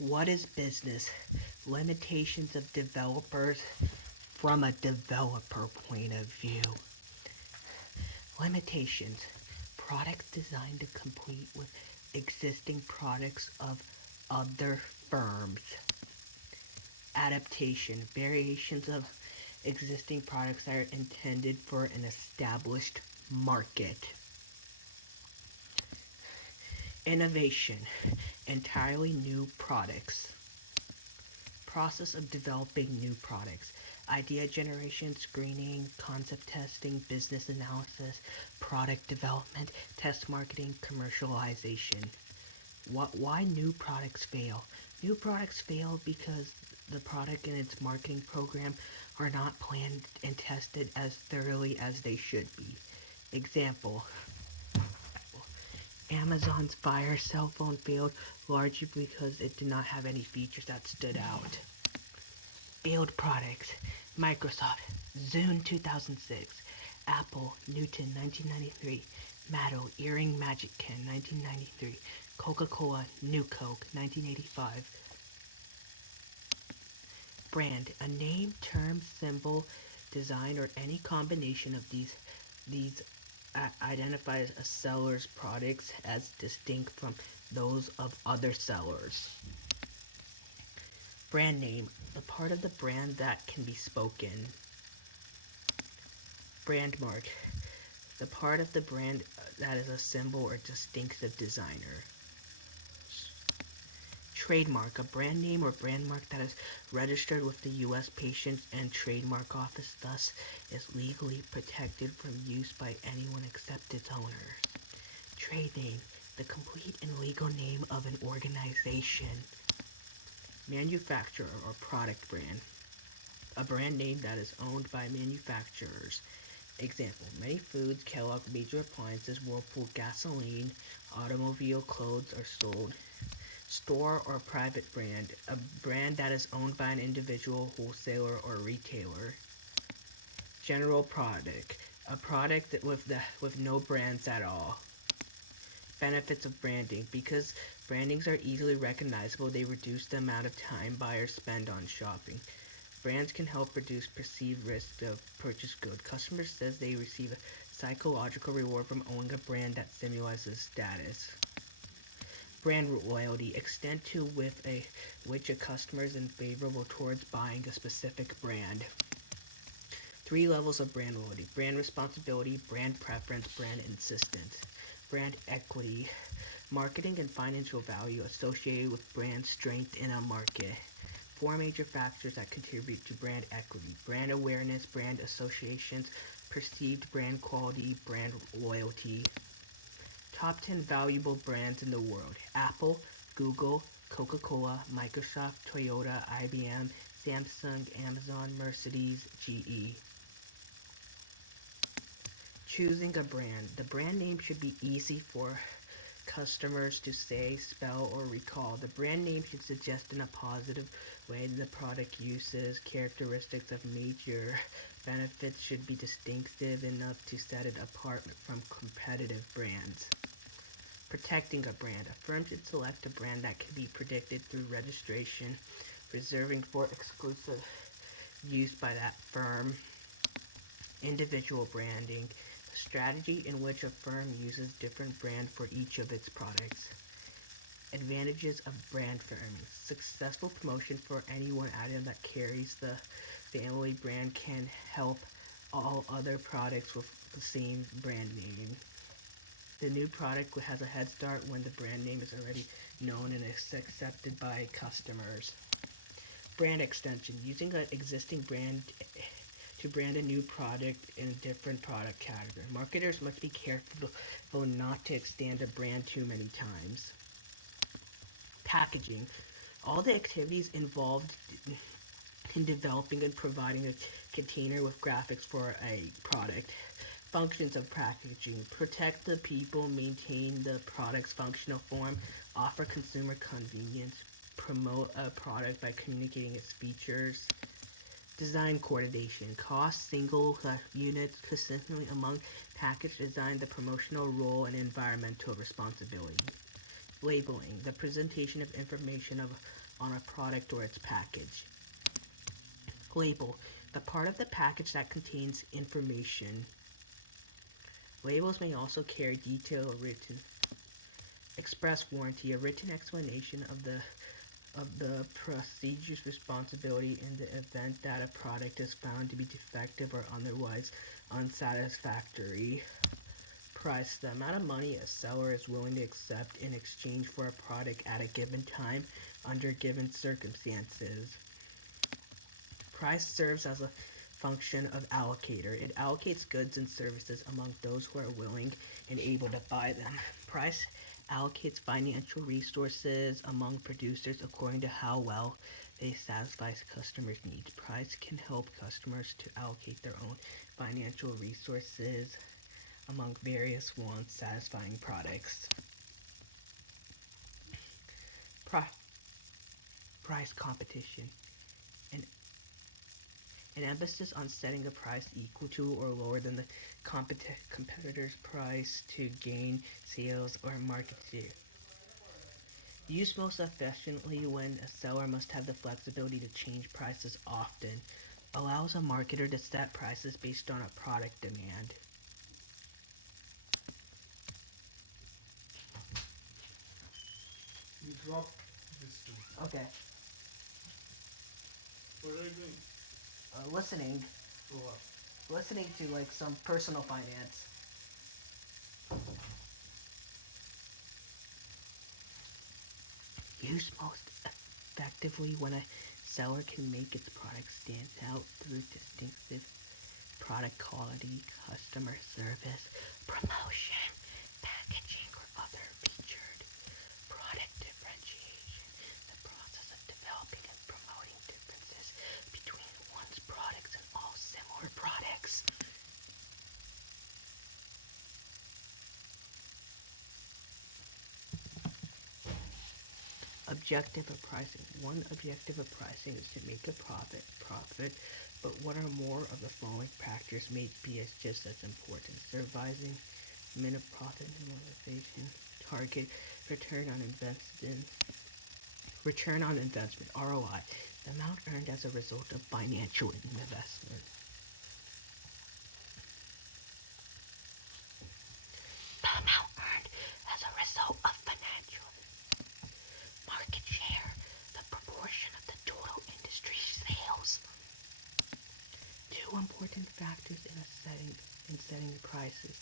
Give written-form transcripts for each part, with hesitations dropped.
What is business? Limitations of developers from a developer point of view. Limitations. Products designed to compete with existing products of other firms. Adaptation. Variations of existing products that are intended for an established market. Innovation. Entirely new products. Process of developing new products. Idea generation, screening, concept testing, business analysis, product development, test marketing, commercialization. Why new products fail? New products fail because the product and its marketing program are not planned and tested as thoroughly as they should be. Example, Amazon's Fire cell phone failed largely because it did not have any features that stood out. Failed products. Microsoft, Zune 2006, Apple, Newton 1993, Mattel, Earring Magic Ken 1993, Coca-Cola, New Coke 1985. Brand, a name, term, symbol, design, or any combination of these identifies a seller's products as distinct from those of other sellers. Brand name, the part of the brand that can be spoken. Brand mark, the part of the brand that is a symbol or distinctive designer. Trademark, a brand name or brand mark that is registered with the U.S. Patent and Trademark Office, thus is legally protected from use by anyone except its owner. Trade name, the complete and legal name of an organization. Manufacturer or product brand, a brand name that is owned by manufacturers. Example, many foods, Kellogg, major appliances, Whirlpool, gasoline, automobile, clothes are sold. Store or private brand, a brand that is owned by an individual, wholesaler, or retailer. General product, a product with no brands at all. Benefits of branding, because brandings are easily recognizable, they reduce the amount of time buyers spend on shopping. Brands can help reduce perceived risk of purchased goods. Customers says they receive a psychological reward from owning a brand that symbolizes status. Brand loyalty, extent to which a customer is favorable towards buying a specific brand. 3 levels of brand loyalty: brand responsibility, brand preference, brand insistence. Brand equity, marketing and financial value associated with brand strength in a market. 4 major factors that contribute to brand equity: brand awareness, brand associations, perceived brand quality, brand loyalty. Top 10 valuable brands in the world: Apple, Google, Coca-Cola, Microsoft, Toyota, IBM, Samsung, Amazon, Mercedes, GE. Choosing a brand. The brand name should be easy for customers to say, spell, or recall. The brand name should suggest in a positive way the product uses. Characteristics of major benefits should be distinctive enough to set it apart from competitive brands. Protecting a brand. A firm should select a brand that can be predicted through registration, reserving for exclusive use by that firm. Individual branding. A strategy in which a firm uses different brand for each of its products. Advantages of brand firming. Successful promotion for any one item that carries the family brand can help all other products with the same brand name. The new product has a head start when the brand name is already known and is accepted by customers. Brand extension. Using an existing brand to brand a new product in a different product category. Marketers must be careful not to extend a brand too many times. Packaging. All the activities involved in developing and providing a container with graphics for a product. Functions of packaging: protect the people, maintain the product's functional form, offer consumer convenience, promote a product by communicating its features. Design coordination: cost single units consistently among package design, the promotional role, and environmental responsibility. Labeling: the presentation of information on a product or its package. Label, the part of the package that contains information. Labels may also carry detailed written. Express warranty, a written explanation of the procedure's responsibility in the event that a product is found to be defective or otherwise unsatisfactory. Price, the amount of money a seller is willing to accept in exchange for a product at a given time under given circumstances. Price serves as a function of allocator. It allocates goods and services among those who are willing and able to buy them. Price allocates financial resources among producers according to how well they satisfy customers' needs. Price can help customers to allocate their own financial resources among various wants satisfying products. Price competition. An emphasis on setting a price equal to or lower than the competitor's price to gain sales or market share. Used most efficiently when a seller must have the flexibility to change prices often. Allows a marketer to set prices based on a product demand. You drop this one. Okay. What are you doing? Listening For what? listening to like some personal finance. Used most effectively when a seller can make its product stand out through distinctive product quality, customer service, promotion, packaging, or other featured product differentiation. The process of developing and promoting differences between one's products and all similar products. Objective of pricing. One objective of pricing is to make a profit, but one or more of the following factors may be just as important. Supervising, minimum profit minimization, target, return on investment, ROI, the amount earned as a result of financial investment. The amount earned as a result of financial market share, the proportion of the total industry sales. Two important factors in setting the prices.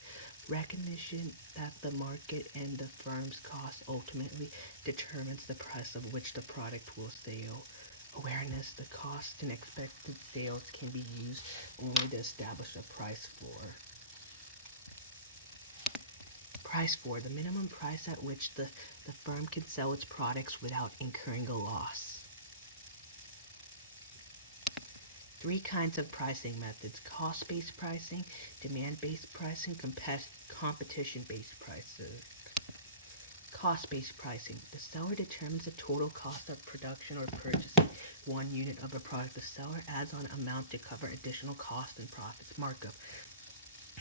Recognition that the market and the firm's cost ultimately determines the price of which the product will sell. Awareness, the cost and expected sales can be used only to establish a price floor. Price floor, the minimum price at which the firm can sell its products without incurring a loss. Three kinds of pricing methods: cost-based pricing, demand-based pricing, competition-based pricing. Cost-based pricing. The seller determines the total cost of production or purchasing one unit of a product. The seller adds on amount to cover additional costs and profits. Markup.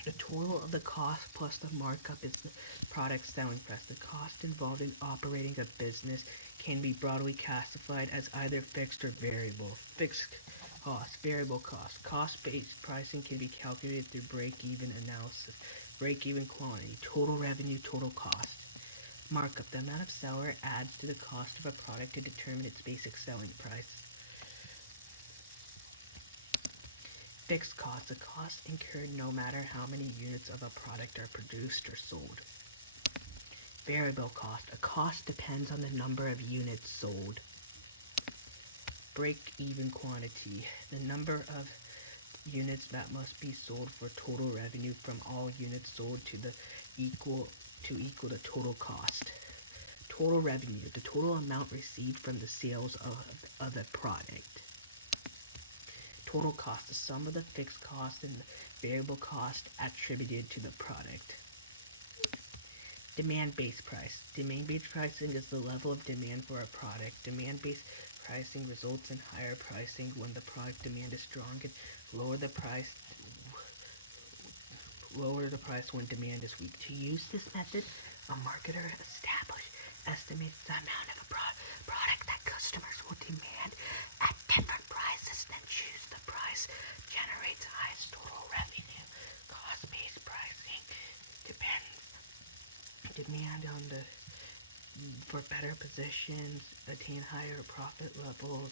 The total of the cost plus the markup is the product selling price. The cost involved in operating a business can be broadly classified as either fixed or variable. Fixed cost, variable cost. Cost-based pricing can be calculated through break-even analysis. Break-even quantity, total revenue, total cost. Markup, the amount of seller adds to the cost of a product to determine its basic selling price. Fixed cost, a cost incurred no matter how many units of a product are produced or sold. Variable cost, a cost depends on the number of units sold. Break-even quantity, the number of units that must be sold for total revenue from all units sold to equal the total cost. Total revenue, the total amount received from the sales of a product. Total cost, the sum of the fixed cost and the variable cost attributed to the product. Demand-based price. Demand-based pricing is the level of demand for a product. Demand-based pricing results in higher pricing when the product demand is strong and lower the price when demand is weak. To use this method, a marketer establishes estimates the amount of a product that customers will demand at different prices, then choose the price generates highest total revenue. Cost-based pricing demand on the for better positions, attain higher profit levels.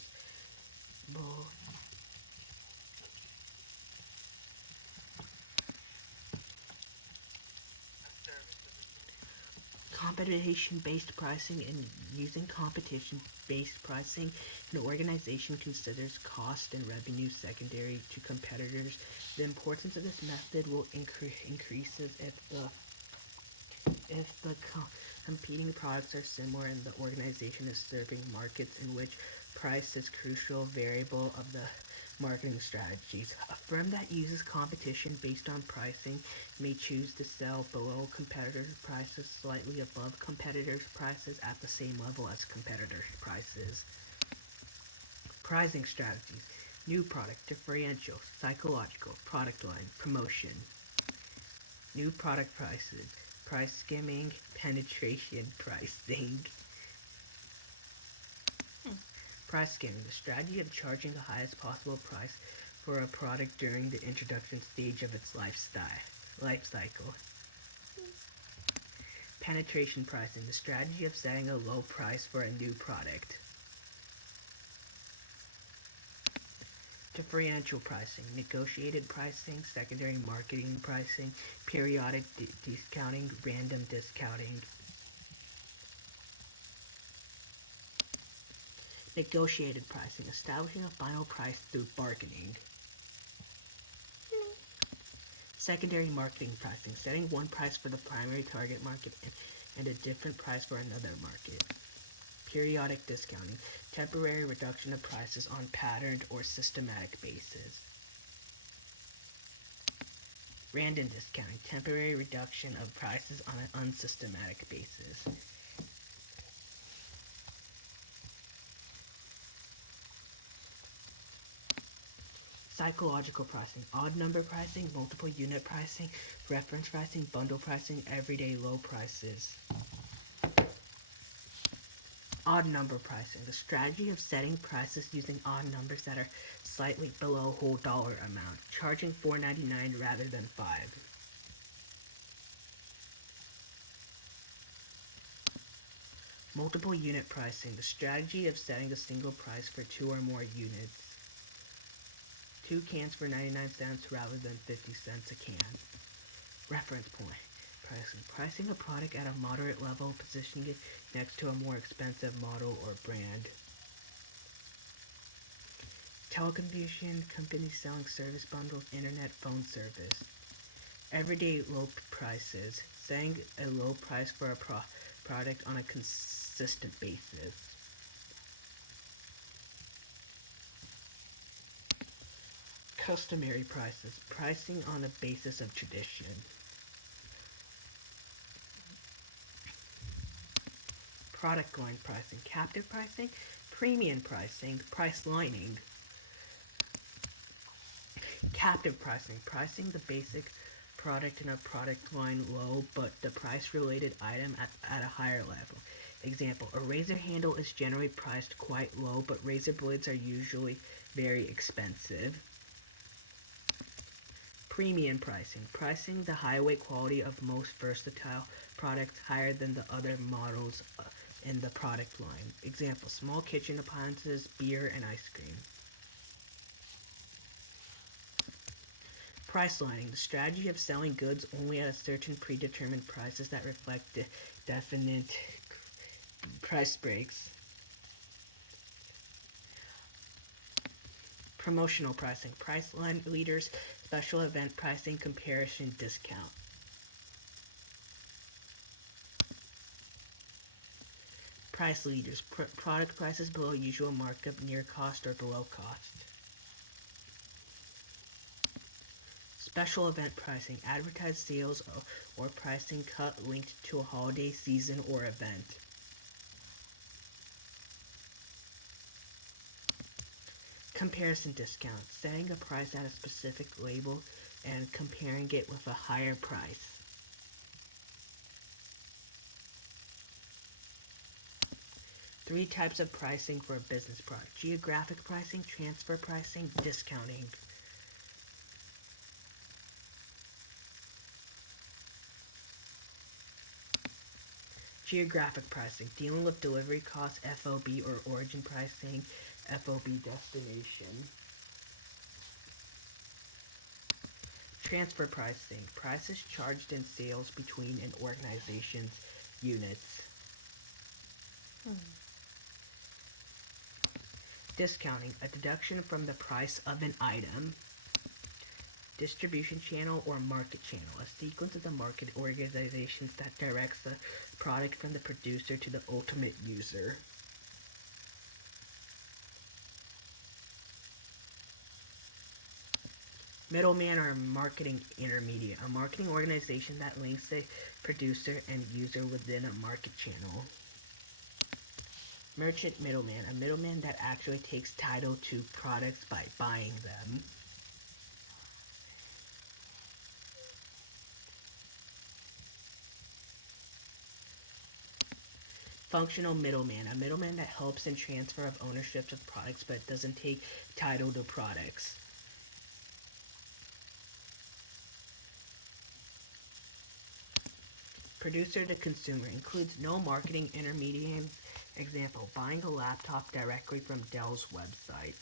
Competition-based pricing. And using competition-based pricing, an organization considers cost and revenue secondary to competitors. The importance of this method will increases if the competing products are similar and the organization is serving markets in which price is crucial variable of the marketing strategies. A firm that uses competition based on pricing may choose to sell below competitors' prices, slightly above competitors' prices, at the same level as competitors' prices. Pricing strategies: new product, differential, psychological, product line, promotion. New product prices: price skimming, penetration pricing. Price skimming: the strategy of charging the highest possible price for a product during the introduction stage of its life cycle. Penetration pricing: the strategy of setting a low price for a new product. Differential pricing: negotiated pricing, secondary marketing pricing, periodic discounting, random discounting. Negotiated pricing: establishing a final price through bargaining. Secondary marketing pricing: setting one price for the primary target market and a different price for another market. Periodic discounting: temporary reduction of prices on patterned or systematic basis. Random discounting: temporary reduction of prices on an unsystematic basis. Psychological pricing: odd number pricing, multiple unit pricing, reference pricing, bundle pricing, everyday low prices. Odd number pricing: the strategy of setting prices using odd numbers that are slightly below whole dollar amount, charging $4.99 rather than $5. Multiple unit pricing: the strategy of setting a single price for 2 or more units. 2 cans for 99 cents rather than 50 cents a can. Reference point pricing: pricing a product at a moderate level, positioning it next to a more expensive model or brand. Telecommunication companies selling service bundles, internet phone service. Everyday low prices: setting a low price for a product on a consistent basis. Customary prices: pricing on a basis of tradition. Product line pricing: captive pricing, premium pricing, price lining. Captive pricing: pricing the basic product in a product line low, but the price related item at a higher level. Example: a razor handle is generally priced quite low, but razor blades are usually very expensive. Premium pricing: pricing the highway quality of most versatile products higher than the other models in the product line. Example: small kitchen appliances, beer, and ice cream. Price lining: the strategy of selling goods only at a certain predetermined prices that reflect definite price breaks. Promotional pricing: price line leaders, special event pricing, comparison, discount. Price leaders: product prices below usual markup, near cost, or below cost. Special event pricing: advertised sales or pricing cut linked to a holiday season or event. Comparison discount: setting a price at a specific label and comparing it with a higher price. 3 types of pricing for a business product: geographic pricing, transfer pricing, discounting. Geographic pricing, dealing with delivery costs, FOB or origin pricing, FOB destination. Transfer pricing, prices charged in sales between an organization's units. Discounting, a deduction from the price of an item. Distribution channel or market channel, a sequence of the market organizations that directs the product from the producer to the ultimate user. Middleman or marketing intermediate, a marketing organization that links the producer and user within a market channel. Merchant middleman, a middleman that actually takes title to products by buying them. Functional middleman, a middleman that helps in transfer of ownership of products but doesn't take title to products. Producer to consumer includes no marketing intermediate. Example, buying a laptop directly from Dell's website.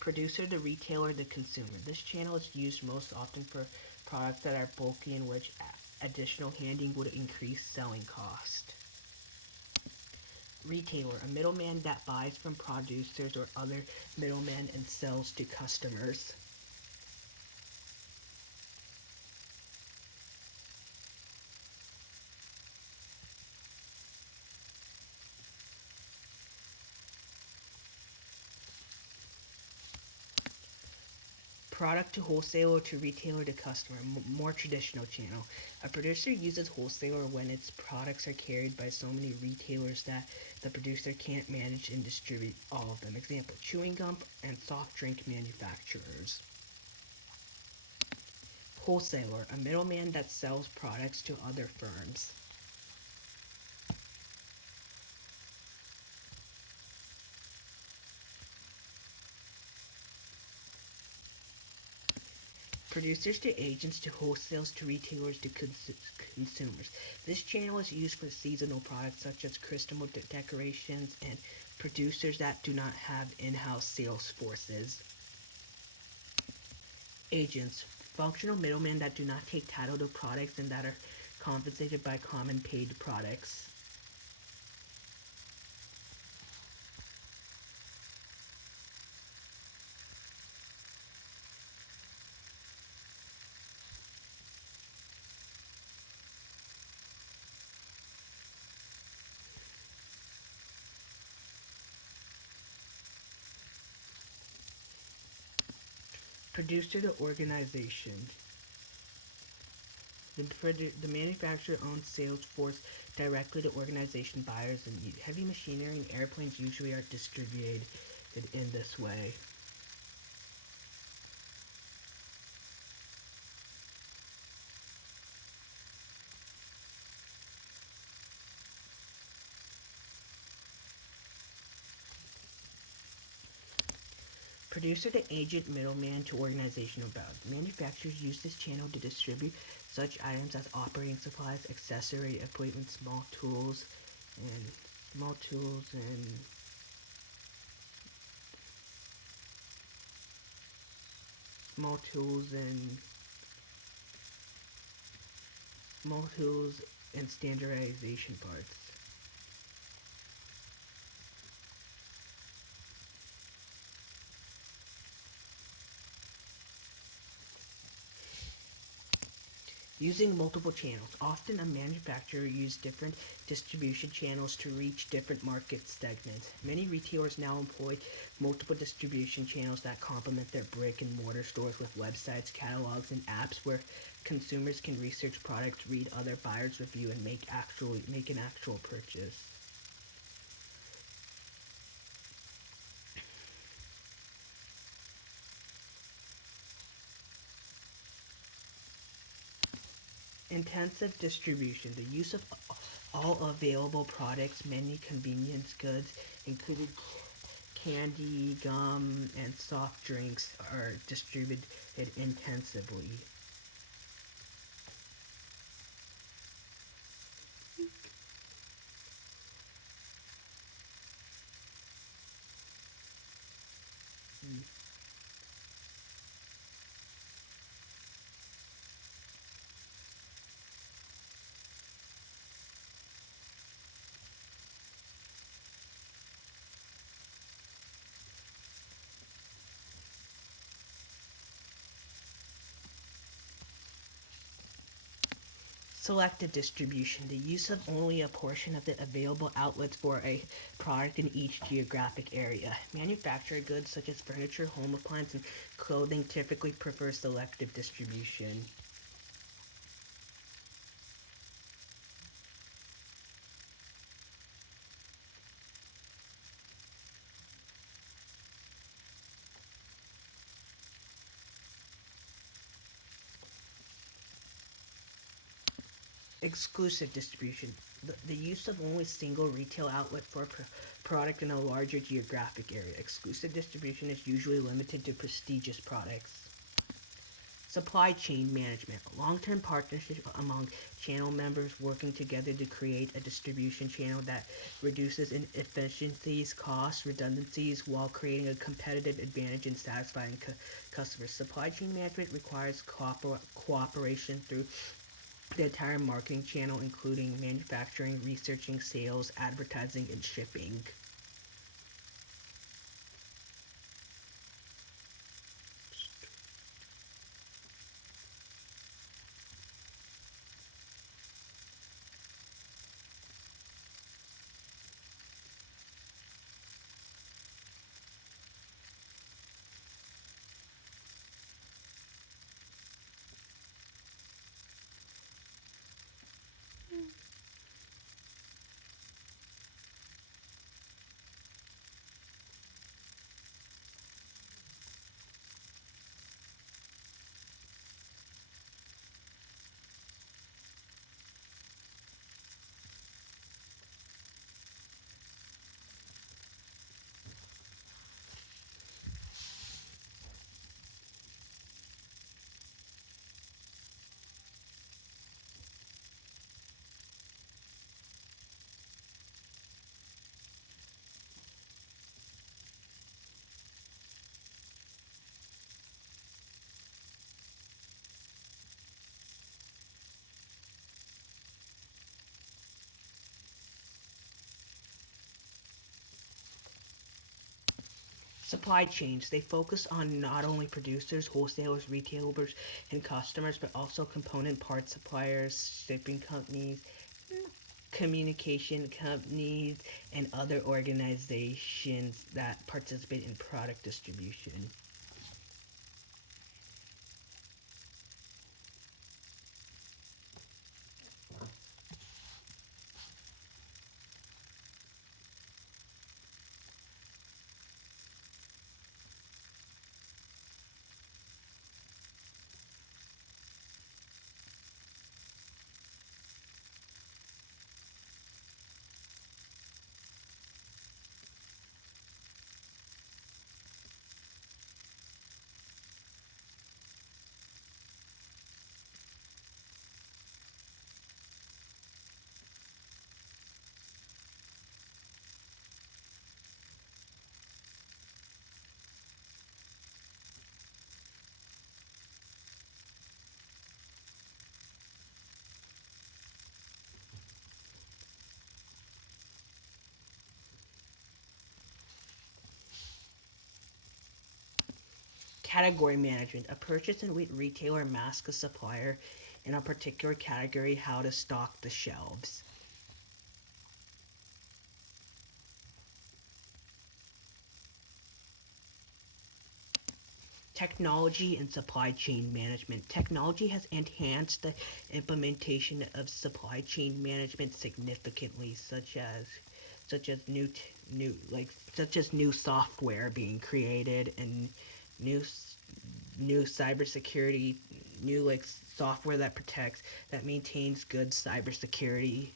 Producer to retailer to consumer. This channel is used most often for products that are bulky, in which additional handling would increase selling cost. Retailer, a middleman that buys from producers or other middlemen and sells to customers. Product to wholesaler to retailer to customer, more traditional channel. A producer uses wholesaler when its products are carried by so many retailers that the producer can't manage and distribute all of them. Example, chewing gum and soft drink manufacturers. Wholesaler, a middleman that sells products to other firms. Producers to agents to wholesales to retailers to consumers. This channel is used for seasonal products such as Christmas decorations and producers that do not have in-house sales forces. Agents, functional middlemen that do not take title to products and that are compensated by common paid products. Producer to organization. The manufacturer owns sales force directly to organization buyers, and heavy machinery and airplanes usually are distributed in this way. Producer to agent middleman to organizational bound. Manufacturers use this channel to distribute such items as operating supplies, accessory equipment, small tools, and small tools and standardization parts. Using multiple channels. Often a manufacturer uses different distribution channels to reach different market segments. Many retailers now employ multiple distribution channels that complement their brick and mortar stores with websites, catalogs, and apps where consumers can research products, read other buyers' review, and make an actual purchase. Intensive distribution, the use of All available products, many convenience goods, including candy, gum, and soft drinks, are distributed intensively. Selective distribution, the use of only a portion of the available outlets for a product in each geographic area. Manufactured goods such as furniture, home appliances, and clothing typically prefer selective distribution. Exclusive distribution, the use of only single retail outlet for a product in a larger geographic area. Exclusive distribution is usually limited to prestigious products. Supply chain management, long-term partnership among channel members working together to create a distribution channel that reduces inefficiencies, costs, redundancies, while creating a competitive advantage in satisfying customers. Supply chain management requires cooperation through the entire marketing channel, including manufacturing, researching, sales, advertising, and shipping. Supply chains, they focus on not only producers, wholesalers, retailers, and customers, but also component part suppliers, shipping companies, communication companies, and other organizations that participate in product distribution. Category management, a purchase in which retailer masks a supplier in a particular category how to stock the shelves. Technology and supply chain management. Technology has enhanced the implementation of supply chain management significantly, such as new software being created and new new cybersecurity, new software that protects, that maintains good cybersecurity.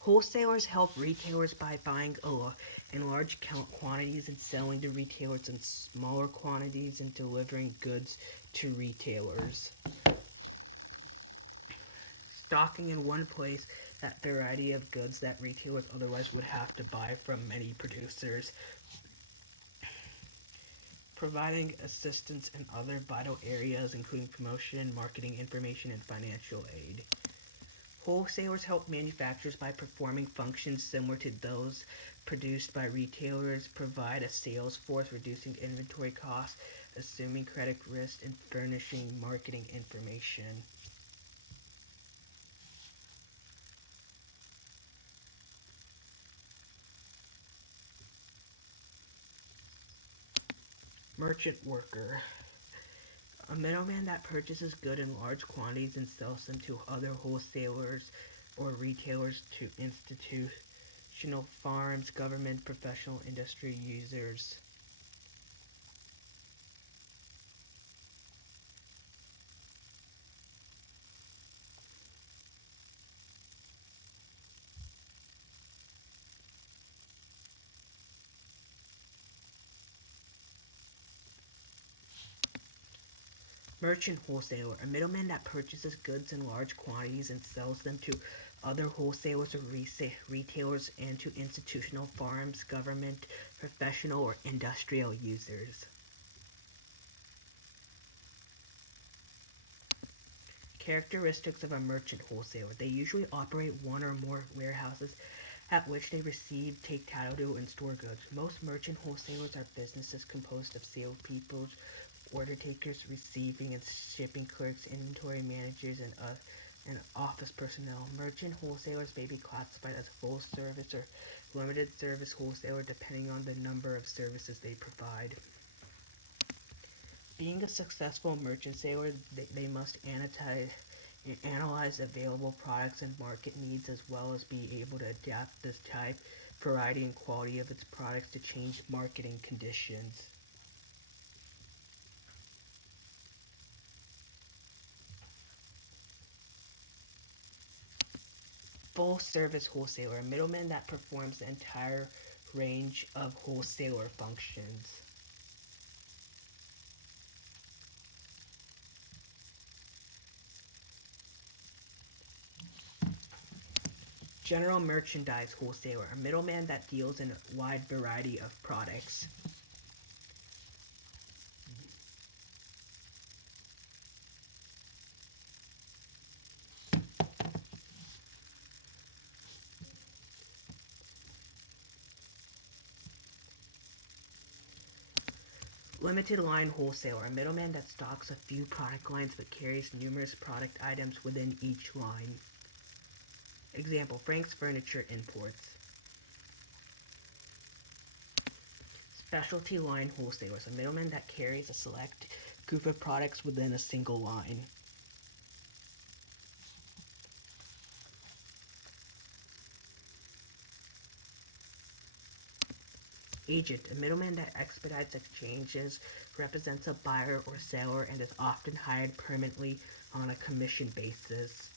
Wholesalers help retailers by buying in large quantities and selling to retailers in smaller quantities and delivering goods to retailers. Stocking in one place that variety of goods that retailers otherwise would have to buy from many producers. Providing assistance in other vital areas including promotion, marketing, information, and financial aid. Wholesalers help manufacturers by performing functions similar to those produced by retailers, provide a sales force, reducing inventory costs, assuming credit risk, and furnishing marketing information. Merchant worker. A middleman that purchases goods in large quantities and sells them to other wholesalers or retailers to institutional farms, government, professional industry users. Merchant wholesaler, a middleman that purchases goods in large quantities and sells them to other wholesalers or retailers and to institutional farms, government, professional, or industrial users. Characteristics of a merchant wholesaler. They usually operate one or more warehouses at which they receive, take title to, and store goods. Most merchant wholesalers are businesses composed of salespeople, order takers, receiving and shipping clerks, inventory managers, and office personnel. Merchant wholesalers may be classified as full service or limited service wholesaler depending on the number of services they provide. Being a successful merchant seller, they must analyze available products and market needs, as well as be able to adapt the type, variety, and quality of its products to change marketing conditions. Full service wholesaler, a middleman that performs the entire range of wholesaler functions. General merchandise wholesaler, a middleman that deals in a wide variety of products. Limited line wholesaler, a middleman that stocks a few product lines but carries numerous product items within each line. Example, Frank's Furniture Imports. Specialty line wholesalers, a middleman that carries a select group of products within a single line. Agent, a middleman that expedites exchanges, represents a buyer or seller, and is often hired permanently on a commission basis.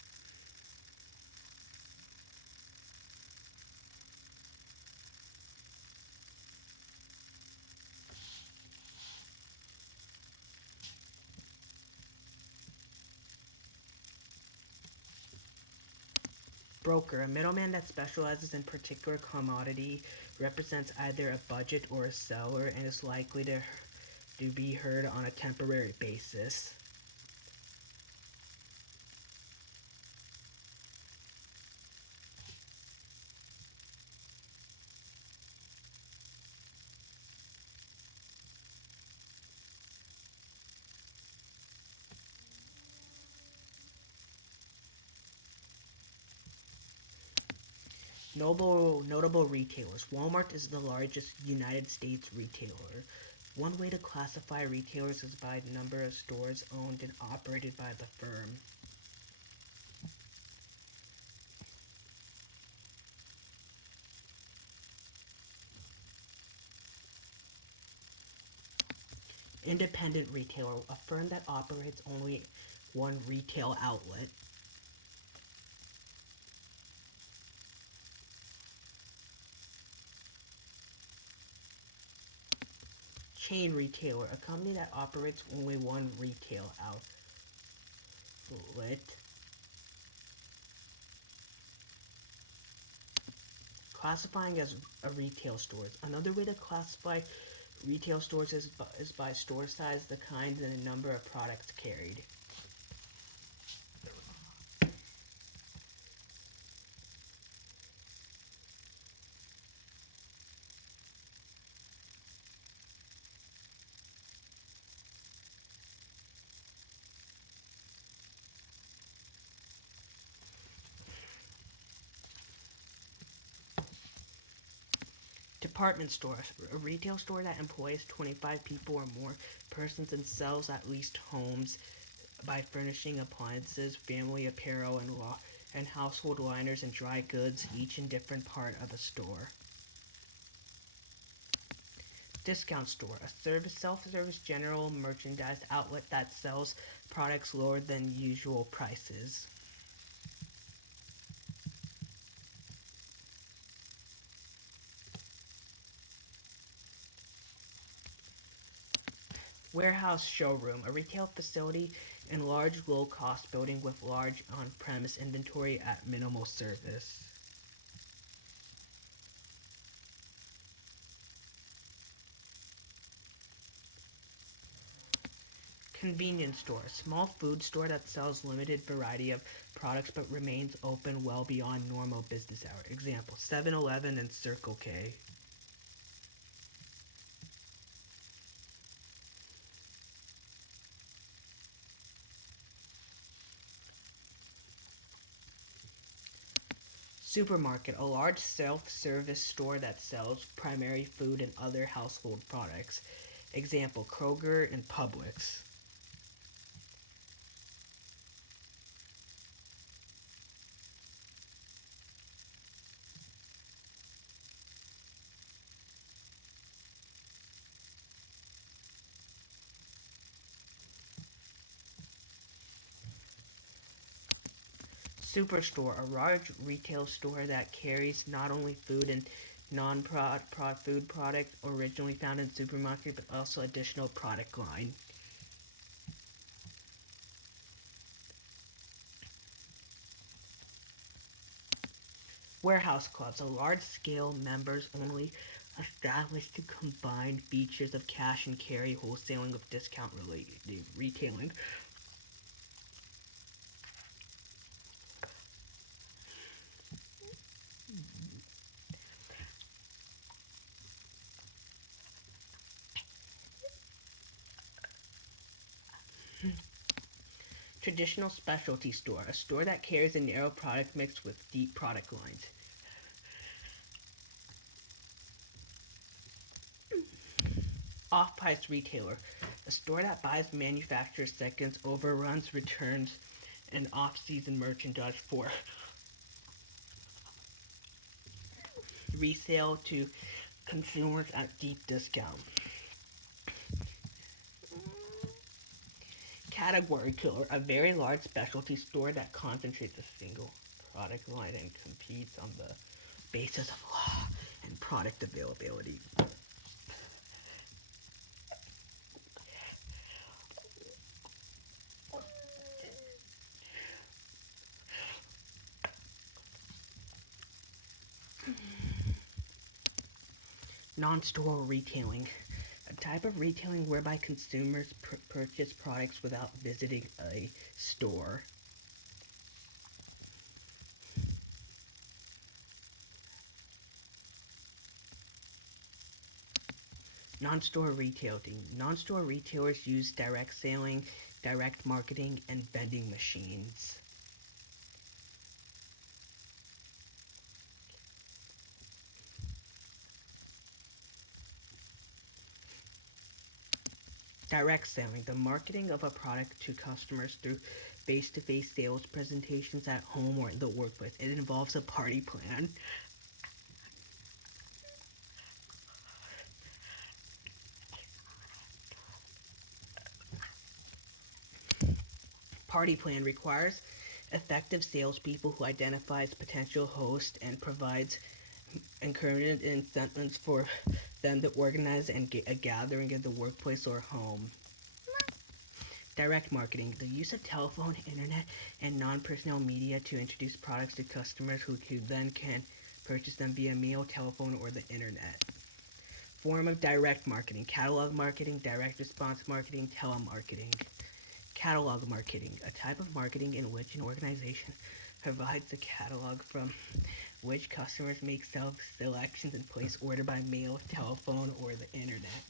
Broker, a middleman that specializes in particular commodity, represents either a budget or a seller, and is likely to be heard on a temporary basis. Notable retailers. Walmart is the largest United States retailer. One way to classify retailers is by the number of stores owned and operated by the firm. Independent retailer, a firm that operates only one retail outlet. Chain retailer, a company that operates only one retail outlet. Classifying as a retail store. Another way to classify retail stores is by store size, the kind, and the number of products carried. Department store, a retail store that employs 25 people or more persons and sells at least homes by furnishing appliances, family apparel, and household liners and dry goods, each in different part of a store. Discount store, a self-service general merchandise outlet that sells products lower than usual prices. Warehouse showroom, a retail facility in large low-cost building with large on-premise inventory at minimal service. Convenience store, a small food store that sells limited variety of products but remains open well beyond normal business hours. Example, 7-Eleven and Circle K. Supermarket, a large self-service store that sells primary food and other household products. Example, Kroger and Publix. Superstore, a large retail store that carries not only food and non-food product originally found in supermarket, but also additional product line. Warehouse clubs, a large-scale members-only established to combine features of cash and carry wholesaling with discount-related retailing. Traditional specialty store, a store that carries a narrow product mix with deep product lines. Off-price retailer, a store that buys manufacturer seconds, overruns, returns, and off-season merchandise for resale to consumers at deep discount. Category killer, a very large specialty store that concentrates a single product line and competes on the basis of law and product availability. Non-store retailing, a type of retailing whereby consumers purchase products without visiting a store. Non-store retailing. Non-store retailers use direct selling, direct marketing, and vending machines. Direct selling, the marketing of a product to customers through face-to-face sales presentations at home or in the workplace. It involves a party plan. Party plan requires effective salespeople who identifies potential hosts and provides encouragement and incentives for them to organize and get a gathering at the workplace or home. Direct marketing, the use of telephone, internet, and non-personal media to introduce products to customers who then can purchase them via mail, telephone, or the internet. Form of direct marketing, catalog marketing, direct response marketing, telemarketing. Catalog marketing, a type of marketing in which an organization provides a catalog from which customers make selections and place order by mail, telephone, or the internet.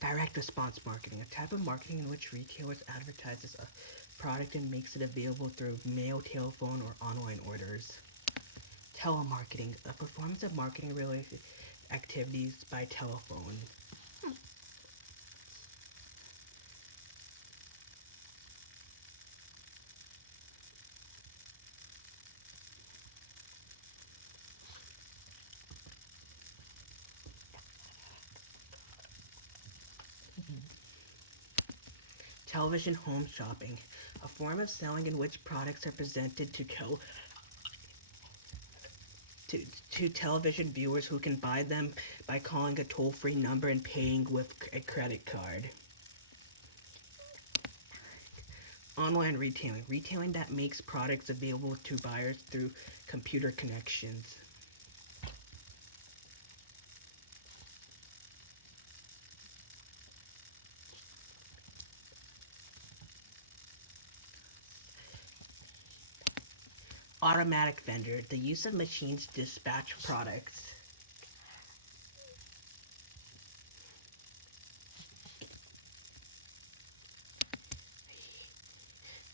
Direct response marketing, a type of marketing in which retailers advertises a product and makes it available through mail, telephone, or online orders. Telemarketing, a performance of marketing related activities by telephone. Television home shopping, a form of selling in which products are presented to television viewers who can buy them by calling a toll-free number and paying with a credit card. Online retailing, retailing that makes products available to buyers through computer connections. Automatic vendor, the use of machines to dispatch products.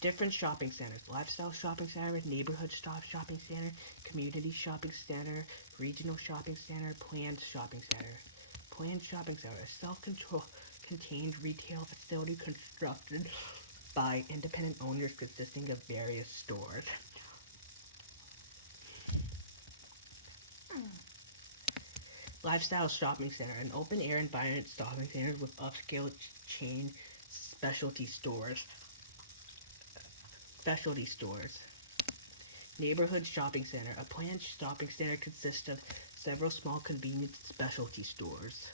Different shopping centers: lifestyle shopping center, neighborhood shopping center, community shopping center, regional shopping center, planned shopping center. Planned shopping center, a self-contained retail facility constructed by independent owners consisting of various stores. Lifestyle shopping center, an open-air environment shopping center with upscale chain specialty stores. Neighborhood shopping center, a planned shopping center consists of several small convenience specialty stores.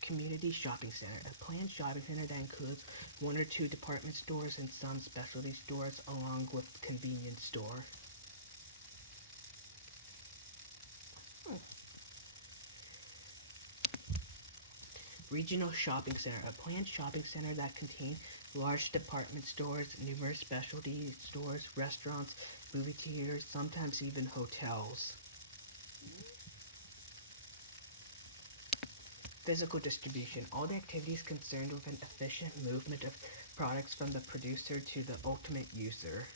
Community shopping center, a planned shopping center that includes one or two department stores and some specialty stores along with convenience store. Regional shopping center, a planned shopping center that contains large department stores, numerous specialty stores, restaurants, movie theaters, sometimes even hotels. Physical distribution, all the activities concerned with an efficient movement of products from the producer to the ultimate user.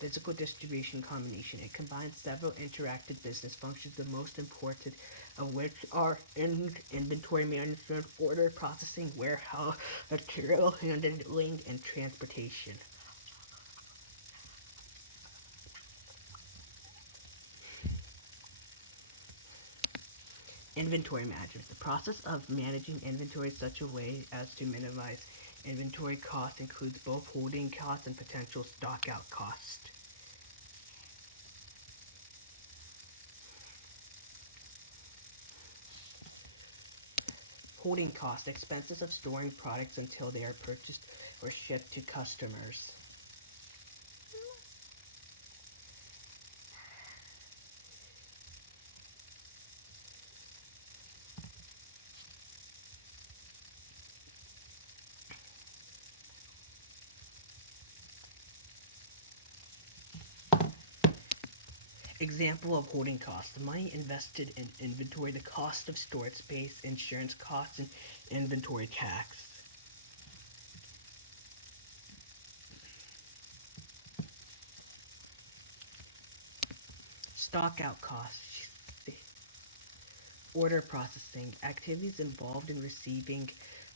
Physical distribution combination, it combines several interactive business functions, the most important of which are inventory management, order processing, warehouse, material handling, and transportation. Inventory management, the process of managing inventory in such a way as to minimize inventory costs, includes both holding costs and potential stockout costs. Holding costs, expenses of storing products until they are purchased or shipped to customers. Example of holding costs: the money invested in inventory, the cost of storage space, insurance costs, and inventory tax. Stockout costs, order processing, activities involved in receiving,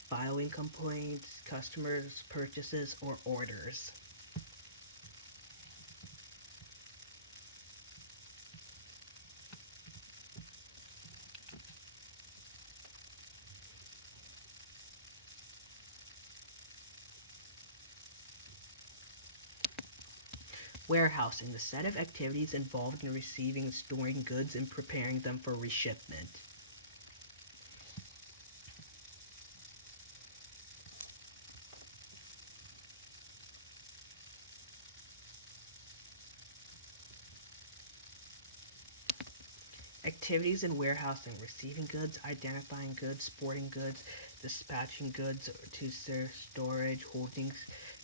filing complaints, customers' purchases, or orders. Warehousing, the set of activities involved in receiving and storing goods and preparing them for reshipment. Activities in warehousing: receiving goods, identifying goods, sorting goods, dispatching goods to storage, holding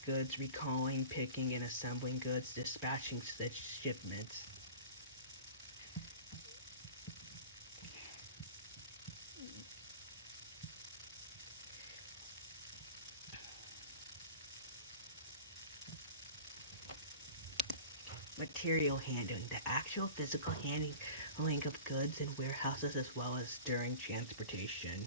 goods, recalling, picking, and assembling goods, dispatching such shipments. Material handling, the actual physical handling of goods in warehouses as well as during transportation.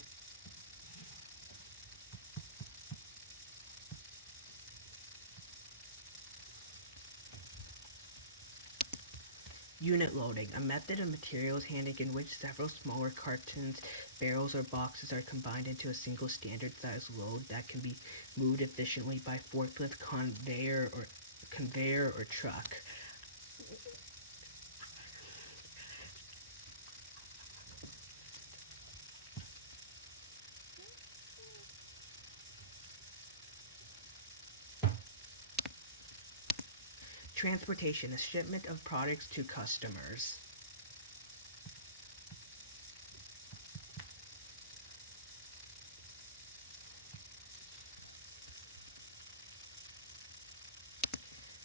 Unit loading, a method of materials handling in which several smaller cartons, barrels, or boxes are combined into a single standard size load that can be moved efficiently by forklift, conveyor or truck. Transportation, a shipment of products to customers.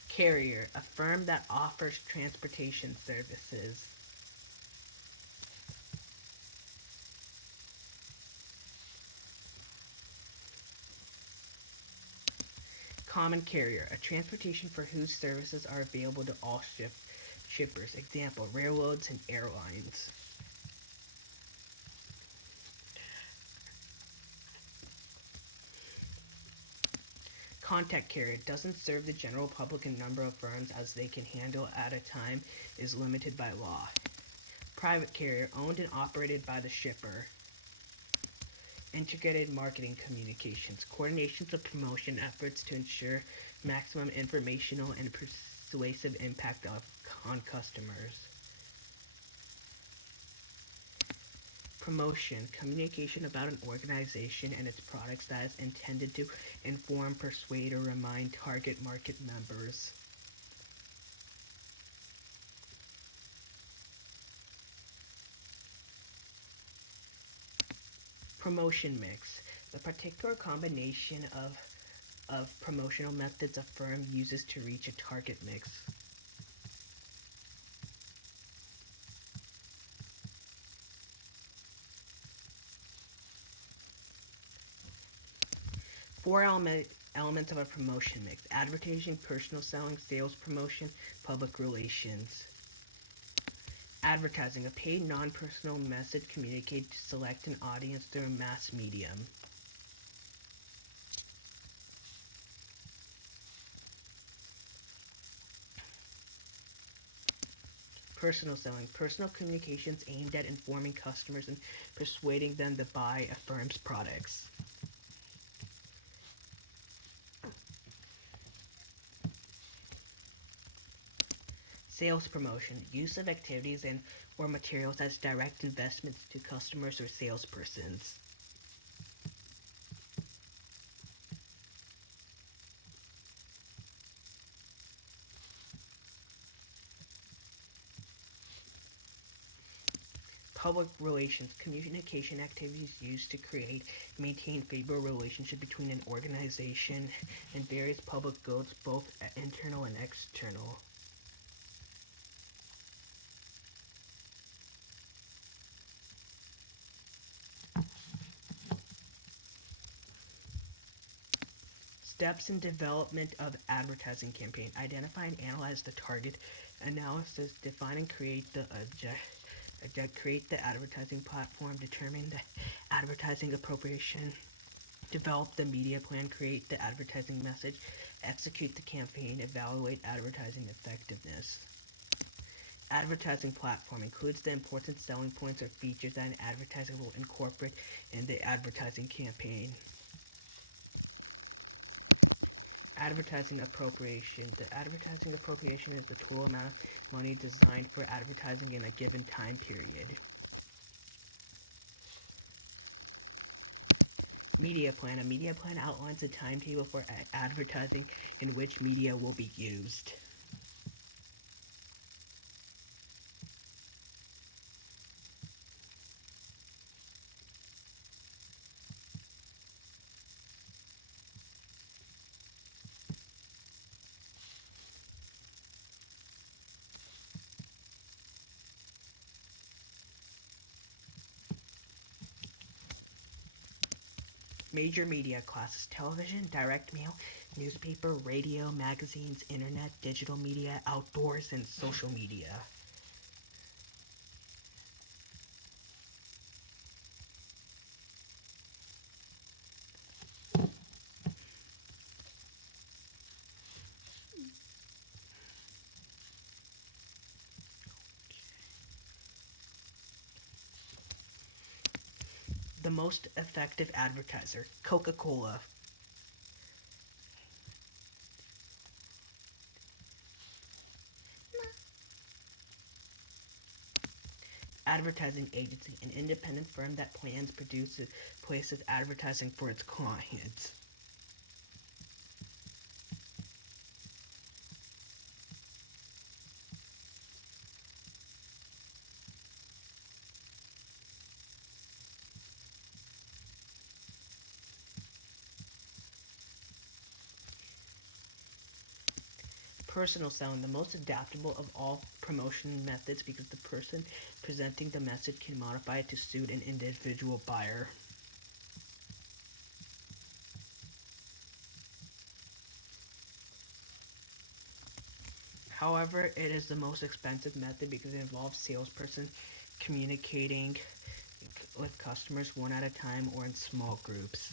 Carrier, a firm that offers transportation services. Common carrier, a transportation for whose services are available to all shippers. Example, railroads and airlines. Contact carrier, doesn't serve the general public and number of firms as they can handle at a time is limited by law. Private carrier, owned and operated by the shipper. Integrated marketing communications, coordinations of promotion efforts to ensure maximum informational and persuasive impact on customers. Promotion, communication about an organization and its products that is intended to inform, persuade, or remind target market members. Promotion mix, the particular combination of promotional methods a firm uses to reach a target mix. Four elements of a promotion mix: advertising, personal selling, sales promotion, public relations. Advertising, a paid non-personal message communicated to select an audience through a mass medium. Personal selling, personal communications aimed at informing customers and persuading them to buy a firm's products. Sales promotion, use of activities and or materials as direct investments to customers or salespersons. Public relations, communication activities used to create and maintain favorable relationship between an organization and various public goods, both internal and external. Steps in development of advertising campaign: identify and analyze the target, analysis, define and create the advertising platform, determine the advertising appropriation, develop the media plan, create the advertising message, execute the campaign, evaluate advertising effectiveness. Advertising platform includes the important selling points or features that an advertiser will incorporate in the advertising campaign. Advertising appropriation. The advertising appropriation is the total amount of money designed for advertising in a given time period. Media plan. A media plan outlines a timetable for advertising in which media will be used. Major media classes: television, direct mail, newspaper, radio, magazines, internet, digital media, outdoors, and social media. The most effective advertiser: Coca-Cola. Advertising agency: an independent firm that plans, produces, places advertising for its clients. Personal selling: the most adaptable of all promotion methods because the person presenting the message can modify it to suit an individual buyer. However, it is the most expensive method because it involves salesperson communicating with customers one at a time or in small groups.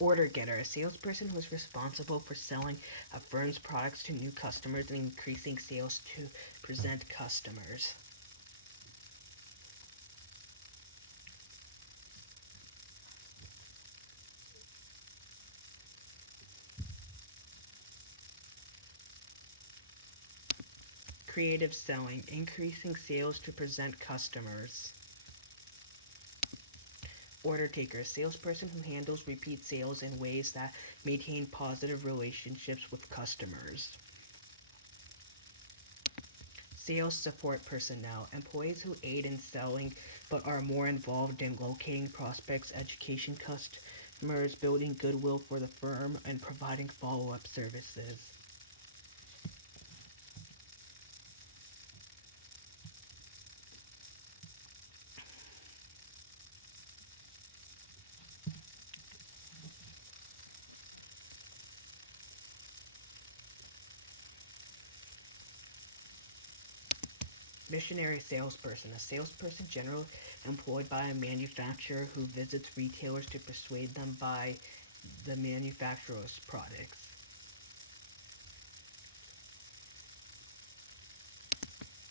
Order getter: a salesperson who is responsible for selling a firm's products to new customers and increasing sales to present customers. Creative selling: increasing sales to present customers. Order taker: a salesperson who handles repeat sales in ways that maintain positive relationships with customers. Sales support personnel: employees who aid in selling but are more involved in locating prospects, educating customers, building goodwill for the firm, and providing follow-up services. Missionary salesperson: a salesperson generally employed by a manufacturer who visits retailers to persuade them by the manufacturer's products.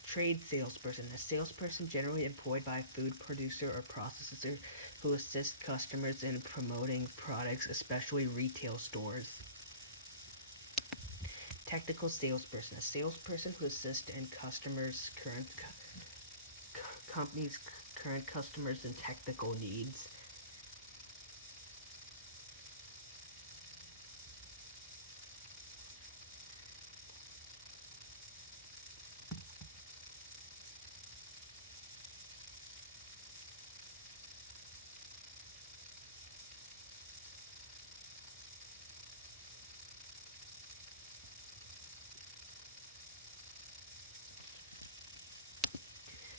Trade salesperson: a salesperson generally employed by a food producer or processor who assists customers in promoting products, especially retail stores. Technical salesperson: a salesperson who assists in company's current customers and technical needs.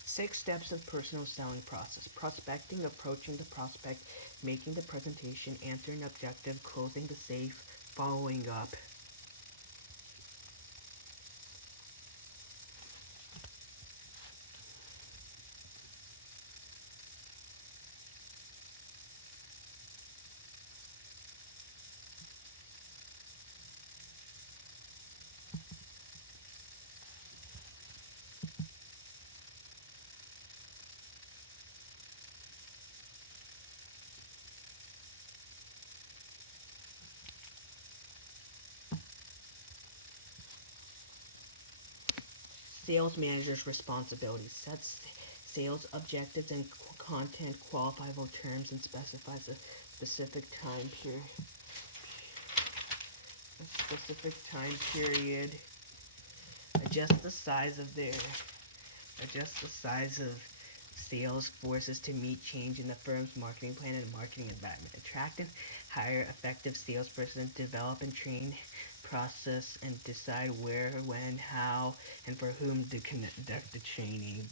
Six steps of personal selling process: prospecting, approaching the prospect, making the presentation, answering objective, closing the safe, following up. Sales manager's responsibilities. Sets sales objectives and content, qualifiable terms, and specifies a specific time period. Adjust the size of sales forces to meet change in the firm's marketing plan and marketing environment. Attract and hire effective salesperson. Develop and train process and decide where, when, how, and for whom to conduct the training.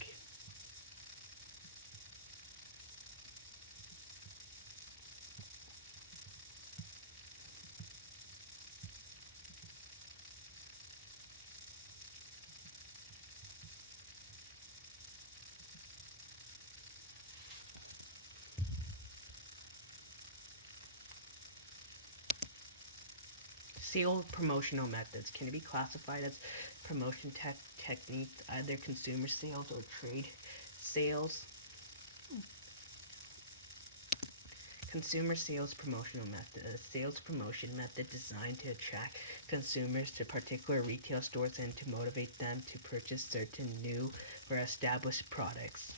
Sales promotional methods can be classified as promotion techniques, either consumer sales or trade sales. Consumer sales promotional method, a sales promotion method designed to attract consumers to particular retail stores and to motivate them to purchase certain new or established products.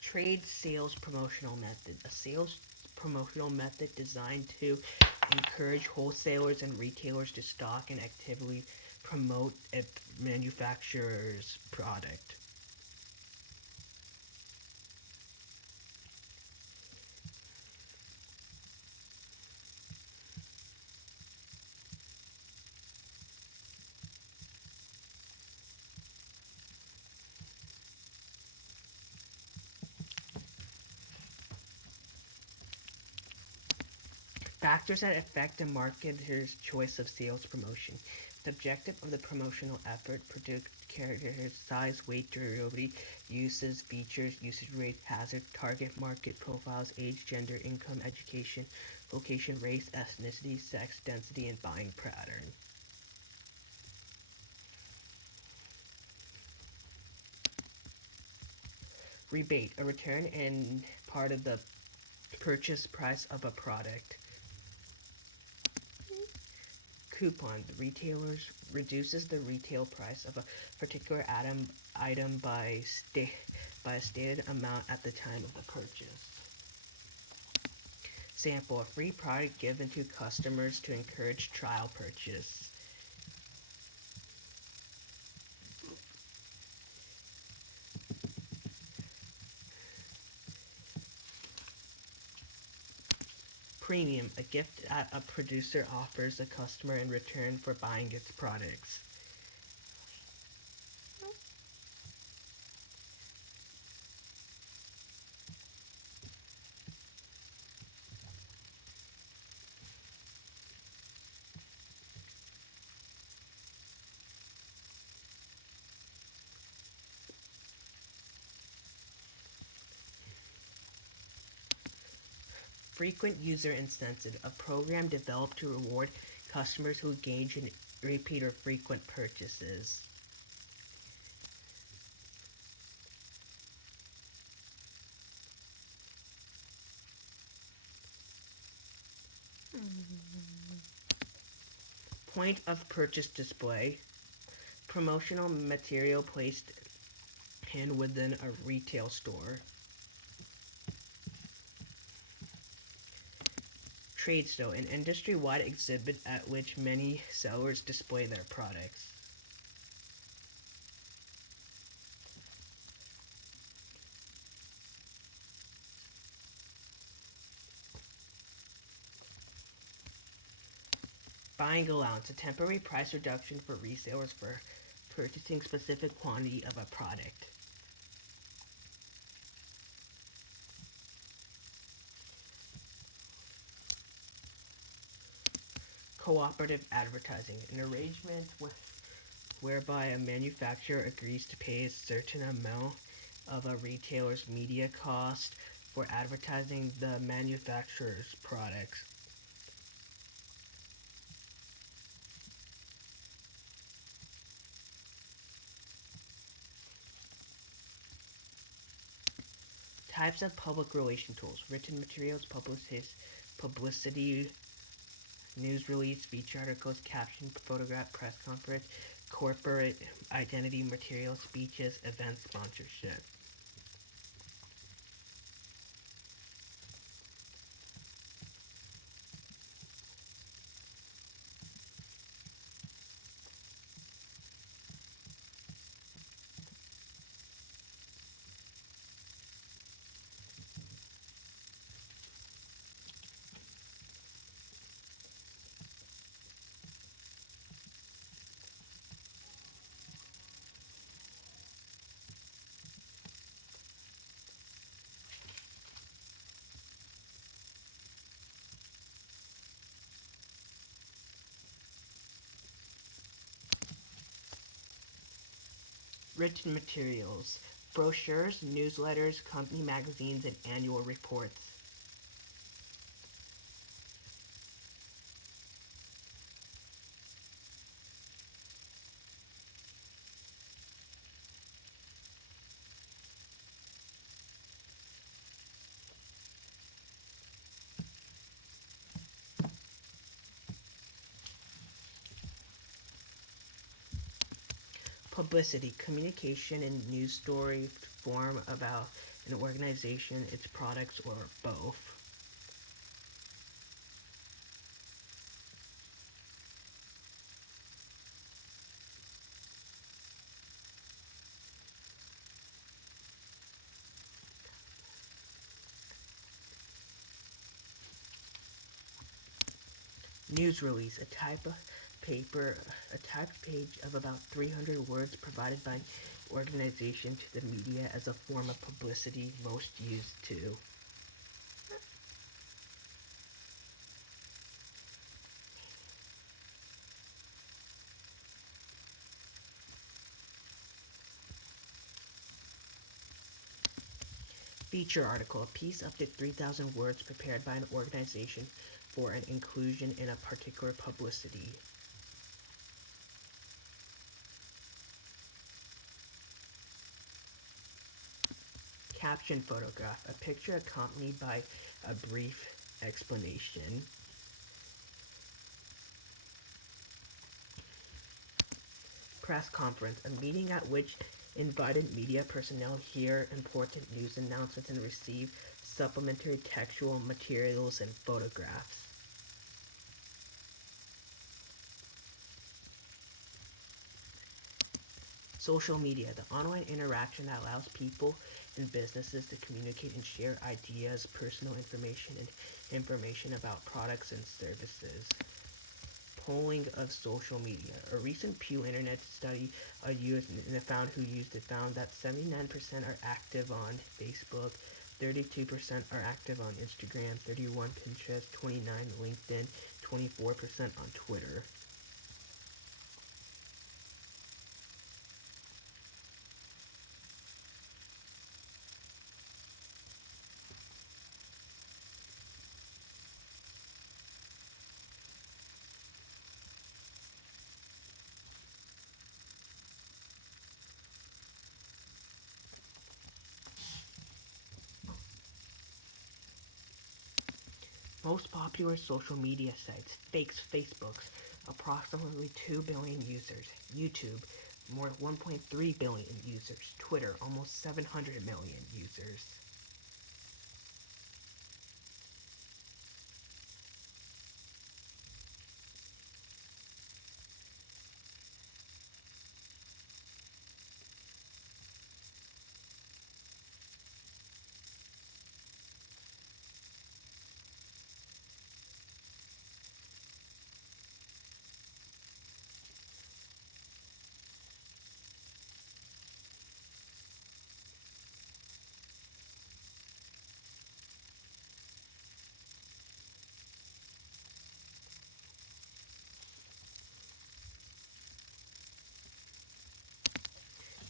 Trade sales promotional method, a sales promotional method designed to encourage wholesalers and retailers to stock and actively promote a manufacturer's product. Factors that affect a marketer's choice of sales promotion. The objective of the promotional effort: predict character, size, weight, durability, uses, features, usage rate, hazard, target market profiles, age, gender, income, education, location, race, ethnicity, sex, density, and buying pattern. Rebate, a return in part of the purchase price of a product. Coupon, the retailers reduces the retail price of a particular item by a stated amount at the time of the purchase. Sample, a free product given to customers to encourage trial purchase. Premium, a gift that a producer offers a customer in return for buying its products. Frequent user incentive, a program developed to reward customers who engage in repeat or frequent purchases. Point of purchase display, promotional material placed in within a retail store. Trade show, an industry-wide exhibit at which many sellers display their products. Buying allowance, a temporary price reduction for resellers for purchasing specific quantity of a product. Cooperative advertising, an arrangement whereby a manufacturer agrees to pay a certain amount of a retailer's media cost for advertising the manufacturer's products. Types of public relation tools: written materials, publicity, news release, feature articles, caption, photograph, press conference, corporate identity material, speeches, event sponsorship. Written materials: brochures, newsletters, company magazines, and annual reports. Publicity: communication in news story form about an organization, its products, or both. News release: a typed page of about 300 words provided by an organization to the media as a form of publicity, most used to. Feature article: a piece up to 3,000 words prepared by an organization for an inclusion in a particular publicity. Caption photograph: a picture accompanied by a brief explanation. Press conference: a meeting at which invited media personnel hear important news announcements and receive supplementary textual materials and photographs. Social media: the online interaction that allows people and businesses to communicate and share ideas, personal information, and information about products and services. Polling of social media: a recent Pew Internet study found that 79% are active on Facebook, 32% are active on Instagram, 31% Pinterest, 29% LinkedIn, 24% on Twitter. Most popular social media sites: Facebook's approximately 2 billion users, YouTube more 1.3 billion users, Twitter almost 700 million users.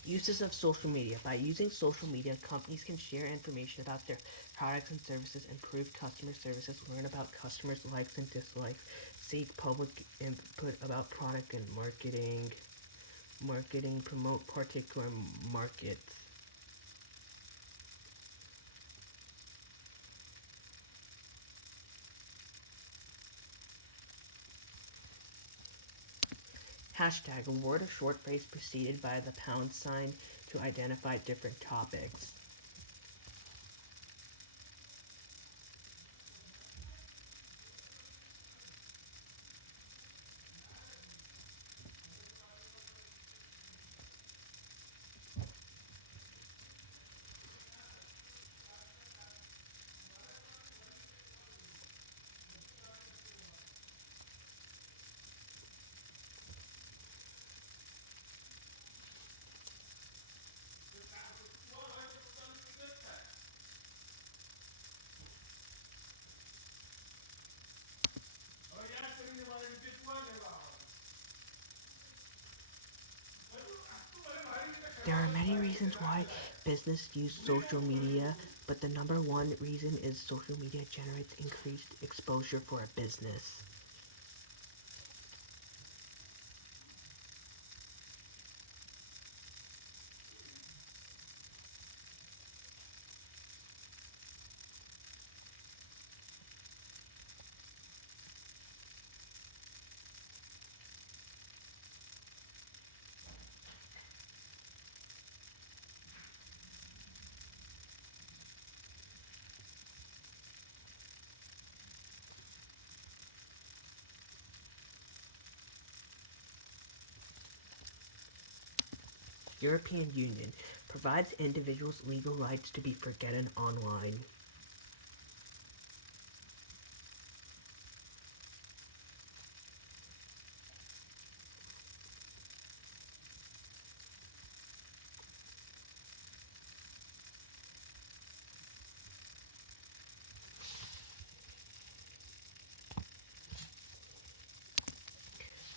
Uses of social media. By using social media, companies can share information about their products and services, improve customer services, learn about customers' likes and dislikes, seek public input about product and marketing, promote particular markets. Hashtag, a word or short phrase preceded by the pound sign to identify different topics. There are many reasons why business use social media, but the number one reason is social media generates increased exposure for a business. European Union provides individuals legal rights to be forgotten online.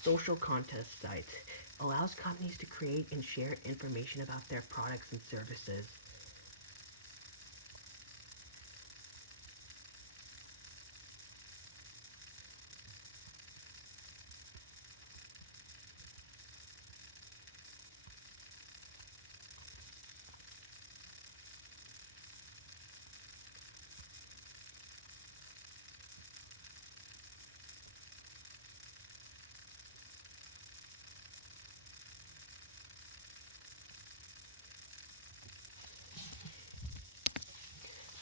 Social contest sites allows companies to create and share information about their products and services.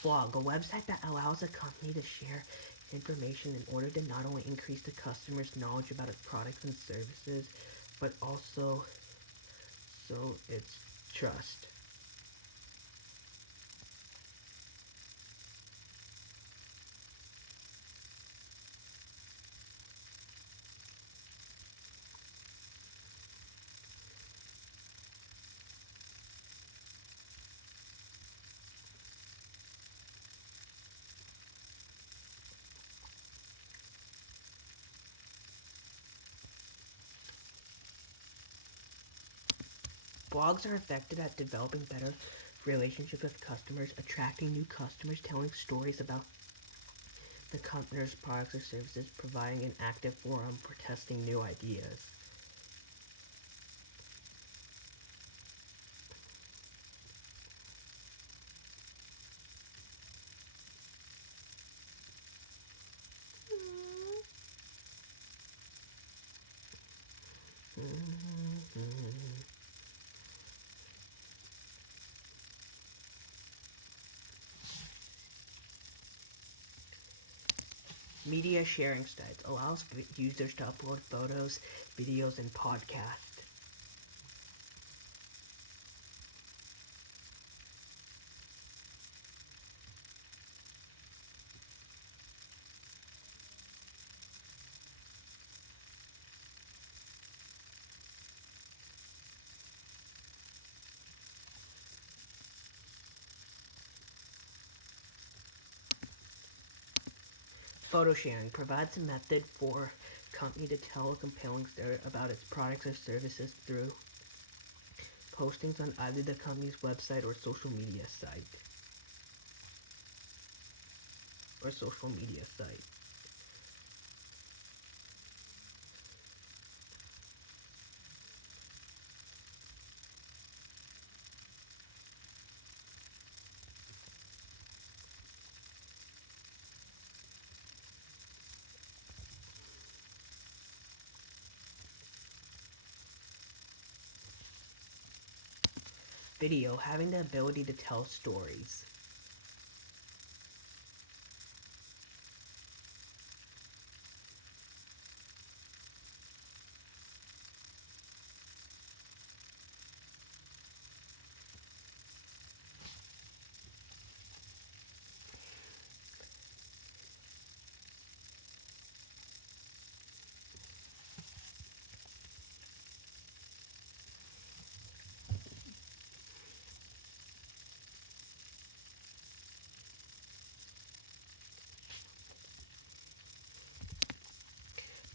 Blog, a website that allows a company to share information in order to not only increase the customer's knowledge about its products and services, but also its trust. Blogs are effective at developing better relationships with customers, attracting new customers, telling stories about the company's products or services, providing an active forum for testing new ideas. Media sharing sites allows users to upload photos, videos, and podcasts. Photo sharing provides a method for a company to tell a compelling story about its products or services through postings on either the company's website or social media site. Video, having the ability to tell stories.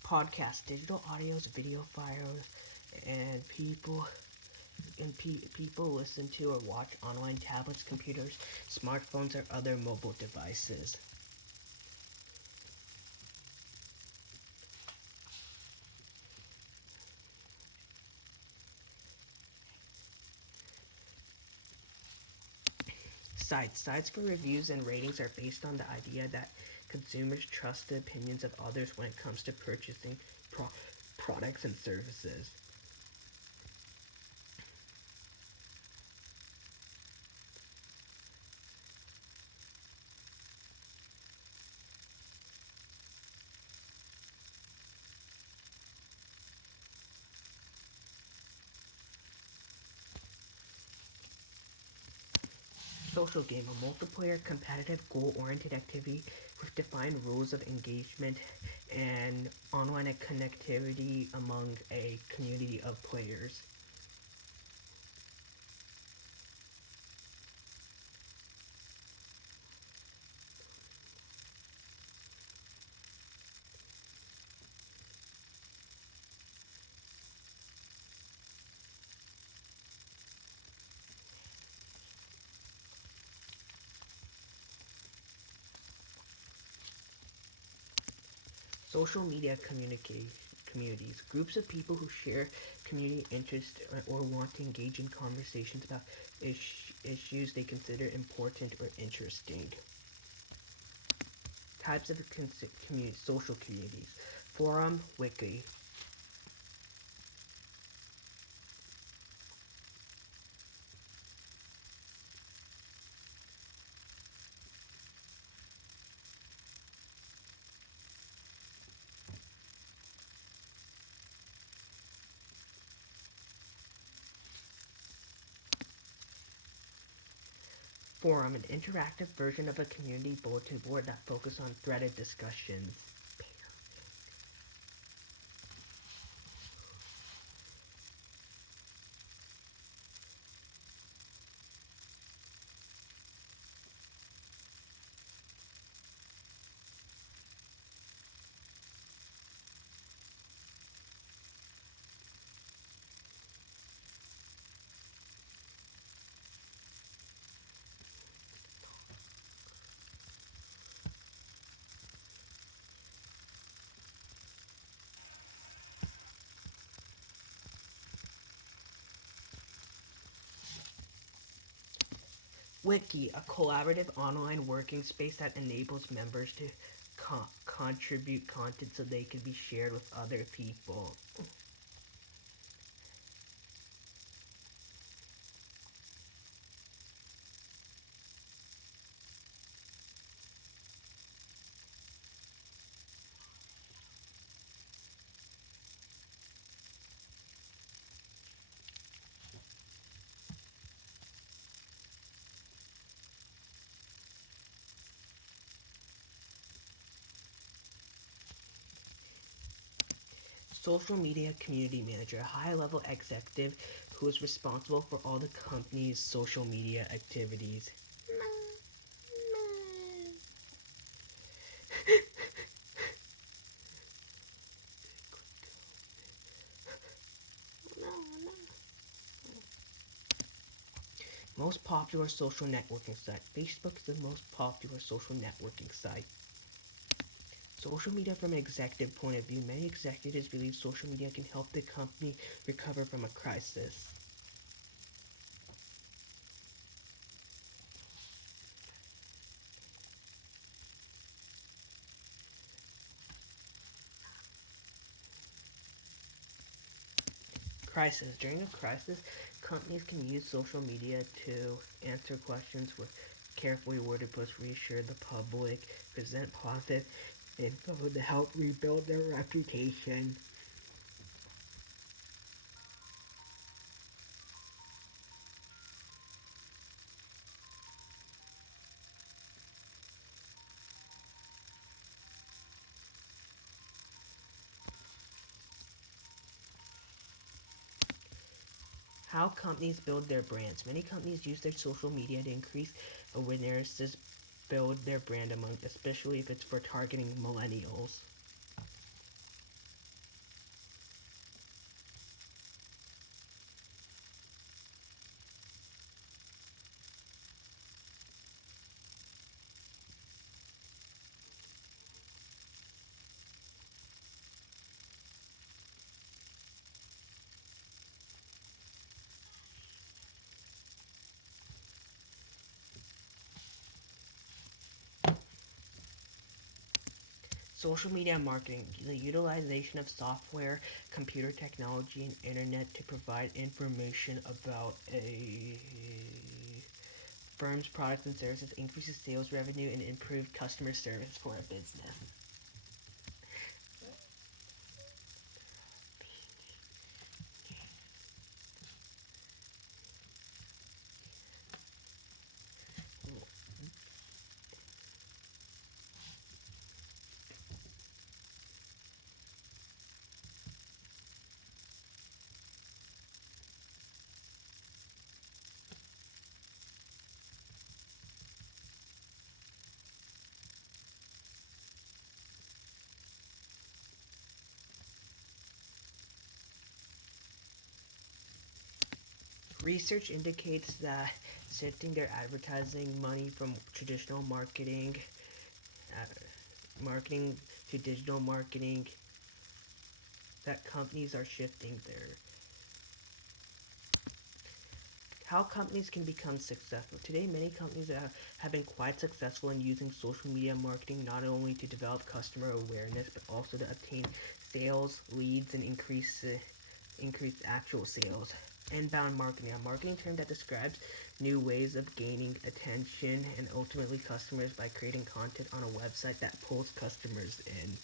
Podcast, digital audios, video files, and people listen to or watch online tablets, computers, smartphones, or other mobile devices. Sites for reviews and ratings are based on the idea that consumers trust the opinions of others when it comes to purchasing products and services. Social game, a multiplayer, competitive, goal-oriented activity with defined rules of engagement and online connectivity among a community of players. Social media communities, groups of people who share community interests or want to engage in conversations about issues they consider important or interesting. Types of social communities: forum, wiki. Forum, an interactive version of a community bulletin board that focuses on threaded discussions. Wiki, a collaborative online working space that enables members to contribute content so they can be shared with other people. Social media community manager, a high-level executive who is responsible for all the company's social media activities. Most popular social networking site. Facebook is the most popular social networking site. Social media from an executive point of view. Many executives believe social media can help the company recover from a crisis. Crisis. During a crisis, companies can use social media to answer questions with carefully worded posts, reassure the public, present positive info to help rebuild their reputation. How companies build their brands. Many companies use their social media to increase awareness, to build their brand among, especially if it's for targeting millennials. Social media marketing, the utilization of software, computer technology, and internet to provide information about a firm's products and services, increases sales revenue, and improve customer service for a business. Research indicates that shifting their advertising money from traditional uh, marketing to digital marketing, that companies are shifting their how companies can become successful. Today, many companies have been quite successful in using social media marketing not only to develop customer awareness, but also to obtain sales, leads, and increase actual sales. Inbound marketing, a marketing term that describes new ways of gaining attention and ultimately customers by creating content on a website that pulls customers in.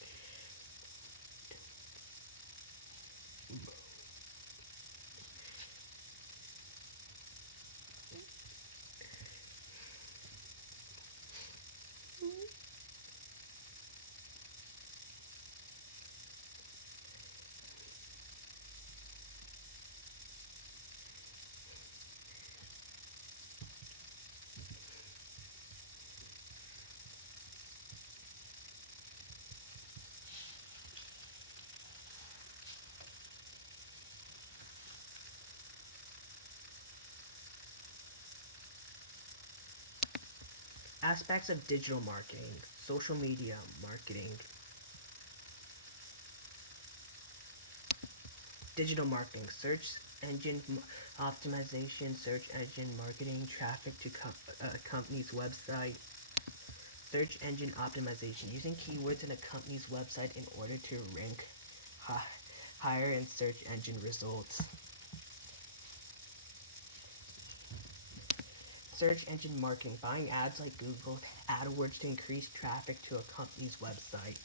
Aspects of digital marketing, social media marketing. Digital marketing, search engine optimization, search engine marketing, traffic to a company's website. Search engine optimization, using keywords in a company's website in order to rank higher in search engine results. Search engine marketing, buying ads like Google AdWords to increase traffic to a company's website.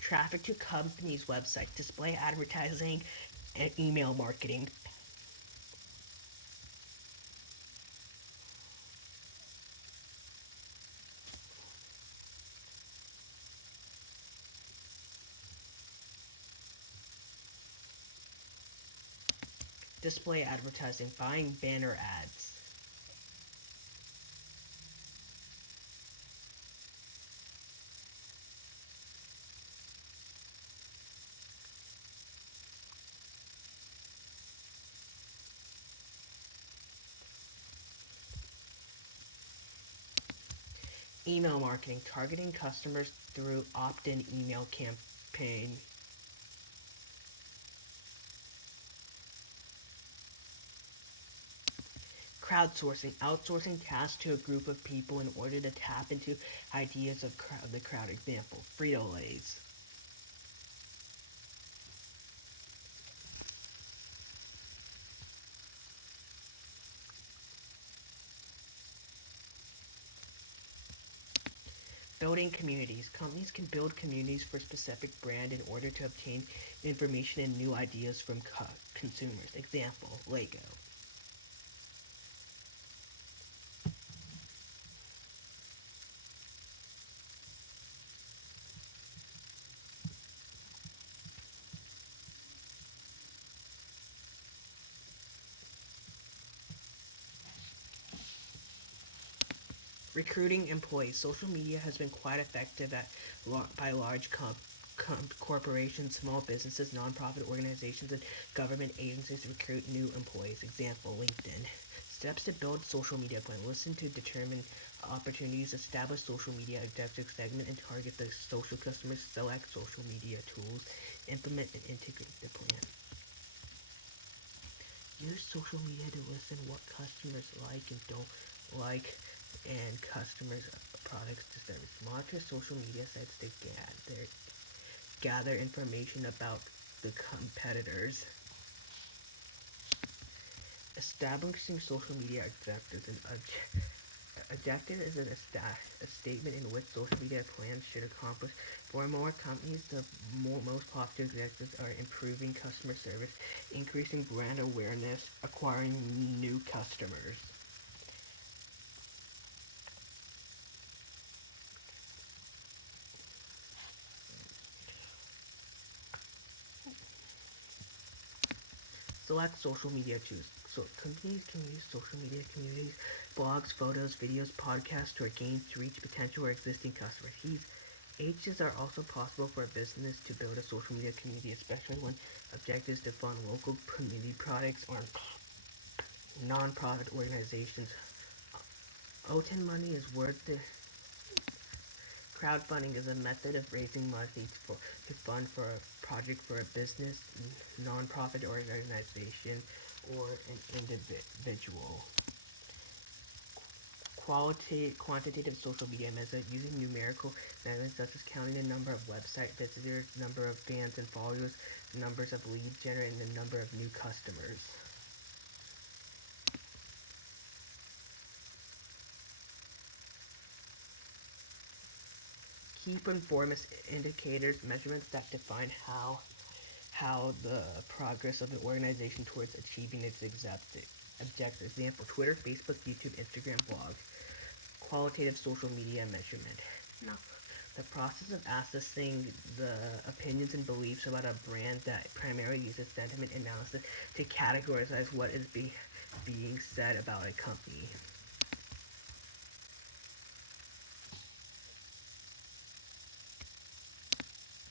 Traffic to company's website, display advertising, and email marketing. Display advertising, buying banner ads. Email marketing, targeting customers through opt-in email campaign. Crowdsourcing, outsourcing tasks to a group of people in order to tap into ideas of the crowd. Example, Frito-Lays. Building communities. Companies can build communities for a specific brand in order to obtain information and new ideas from consumers. Example, Lego. Recruiting employees. Social media has been quite effective by large corporations, small businesses, nonprofit organizations, and government agencies to recruit new employees. Example, LinkedIn. Steps to build social media plan. Listen to determine opportunities. Establish social media objectives. Segment and target the social customers. Select social media tools. Implement and integrate the plan. Use social media to listen what customers like and don't like, and customers' products to service. Monitor social media sites to gather information about the competitors. Establishing social media objectives. An objective is a statement in which social media plans should accomplish. For more companies, the most popular objectives are improving customer service, increasing brand awareness, acquiring new customers. Select social media tools. So companies can use social media communities, blogs, photos, videos, podcasts to gain to reach potential or existing customers. These H's are also possible for a business to build a social media community, especially when objectives to fund local community products or non-profit organizations. OTAN money is worth the Crowdfunding is a method of raising money to fund for a project for a business, non-profit organization, or an individual. Quantitative social media methods using numerical methods such as counting the number of website visitors, number of fans and followers, numbers of leads generated, and the number of new customers. Key performance indicators, measurements that define how the progress of an organization towards achieving its objectives. Example, Twitter, Facebook, YouTube, Instagram, blog. Qualitative social media measurement. Now, the process of assessing the opinions and beliefs about a brand that primarily uses sentiment analysis to categorize what is being said about a company.